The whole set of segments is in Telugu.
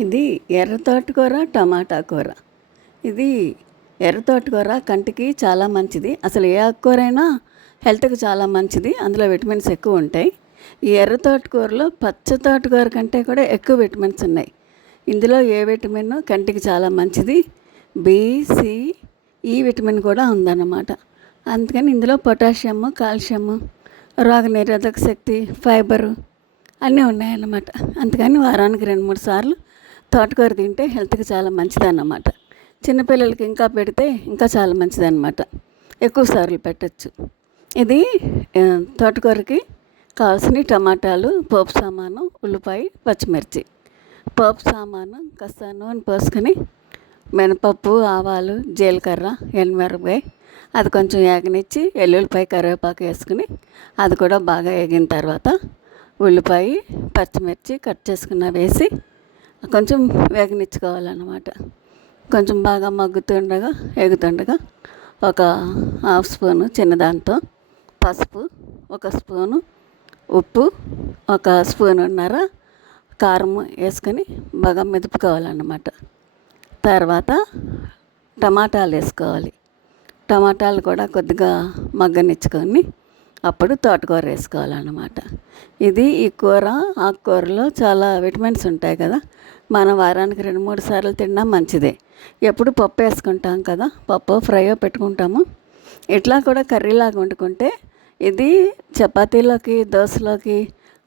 ఇది ఎర్ర తోటకూర టమాటా కూర. ఇది ఎర్ర తోటకూర కంటికి చాలా మంచిది. అసలు ఏ ఆకుకూరైనా హెల్త్కి చాలా మంచిది. అందులో విటమిన్స్ ఎక్కువ ఉంటాయి. ఈ ఎర్ర తోటకూరలో పచ్చ తోటకూర కంటే కూడా ఎక్కువ విటమిన్స్ ఉన్నాయి. ఇందులో ఏ విటమిన్ కంటికి చాలా మంచిది. బి, సి, ఈ విటమిన్ కూడా ఉందన్నమాట. అందుకని ఇందులో పొటాషియము, కాల్షియము, రోగనిరోధక శక్తి, ఫైబరు అన్నీ ఉన్నాయన్నమాట. అందుకని వారానికి 2-3 సార్లు తోటకూర తింటే హెల్త్కి చాలా మంచిదన్నమాట. చిన్నపిల్లలకి ఇంకా పెడితే ఇంకా చాలా మంచిదన్నమాట. ఎక్కువ సార్లు పెట్టచ్చు. ఇది తోటకూరకి కావాల్సిన టమాటాలు, పోపు సామాను, ఉల్లిపాయ, పచ్చిమిర్చి. పోపు సామాను కాస్త నూనె పోసుకొని మినపప్పు, ఆవాలు, జీలకర్ర, ఎండుమిరపకాయ అది కొంచెం వేగనిచ్చి ఎల్లుల్లిపాయ, కరివేపాకు వేసుకుని అది కూడా బాగా వేగిన తర్వాత ఉల్లిపాయ, పచ్చిమిర్చి కట్ చేసుకున్న వేసి కొంచెం వేగనిచ్చుకోవాలన్నమాట. కొంచెం బాగా మగ్గుతుండగా ఎగుతుండగా ఒక 1/2 స్పూను చిన్నదాంతో పసుపు, 1 స్పూను ఉప్పు, 1 స్పూనున్నర కారం వేసుకొని బాగా మెదుపుకోవాలన్నమాట. తర్వాత టమాటాలు వేసుకోవాలి. టమాటాలు కూడా కొద్దిగా మగ్గనిచ్చుకొని అప్పుడు తోటకూర వేసుకోవాలన్నమాట. ఈ కూర ఆకుకూరలో చాలా విటమిన్స్ ఉంటాయి కదా. మనం వారానికి 2-3 సార్లు తిన్నా మంచిదే. ఎప్పుడు పప్పు వేసుకుంటాం కదా, పప్పు ఫ్రైయో పెట్టుకుంటాము. ఇట్లా కూడా కర్రీలాగా వండుకుంటే ఇది చపాతీలోకి, దోశలోకి,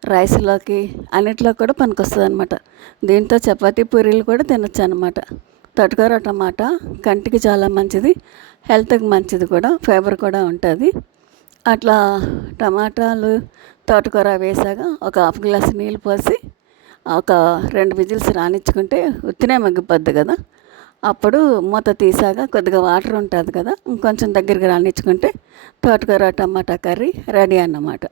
రైస్లోకి అన్నిట్లో కూడా పనికొస్తుంది అనమాట. దీంతో చపాతీ, పూరీలు కూడా తినొచ్చు అనమాట. తోటకూర టమాటా కంటికి చాలా మంచిది, హెల్త్కి మంచిది కూడా, ఫైబర్ కూడా ఉంటుంది. అట్లా టమాటాలు, తోటకూర వేసాక ఒక 1/2 గ్లాసు నీళ్ళు పోసి ఒక 2 విజిల్స్ రానిచ్చుకుంటే ఉత్తినే మగ్గిపోద్ది కదా. అప్పుడు మూత తీసాక కొద్దిగా వాటర్ ఉంటుంది కదా, ఇంకొంచెం దగ్గరికి రానిచ్చుకుంటే తోటకూర టమాటా కర్రీ రెడీ అన్నమాట.